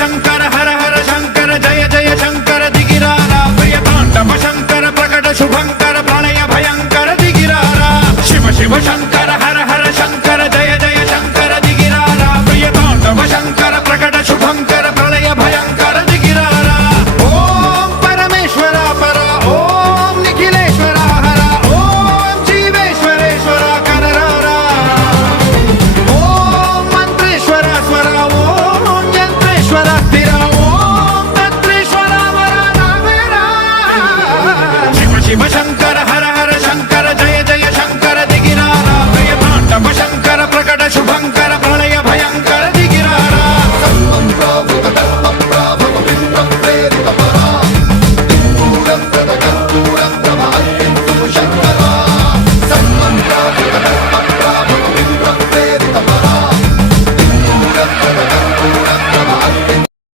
శంకర హర హర శంకర జయ జయ శంకర దిగిరారా ప్రియ తాండవ శంకర ప్రకట శుభంకర ప్రళయ భయంకర దిగిరారా శివ శివ శంకర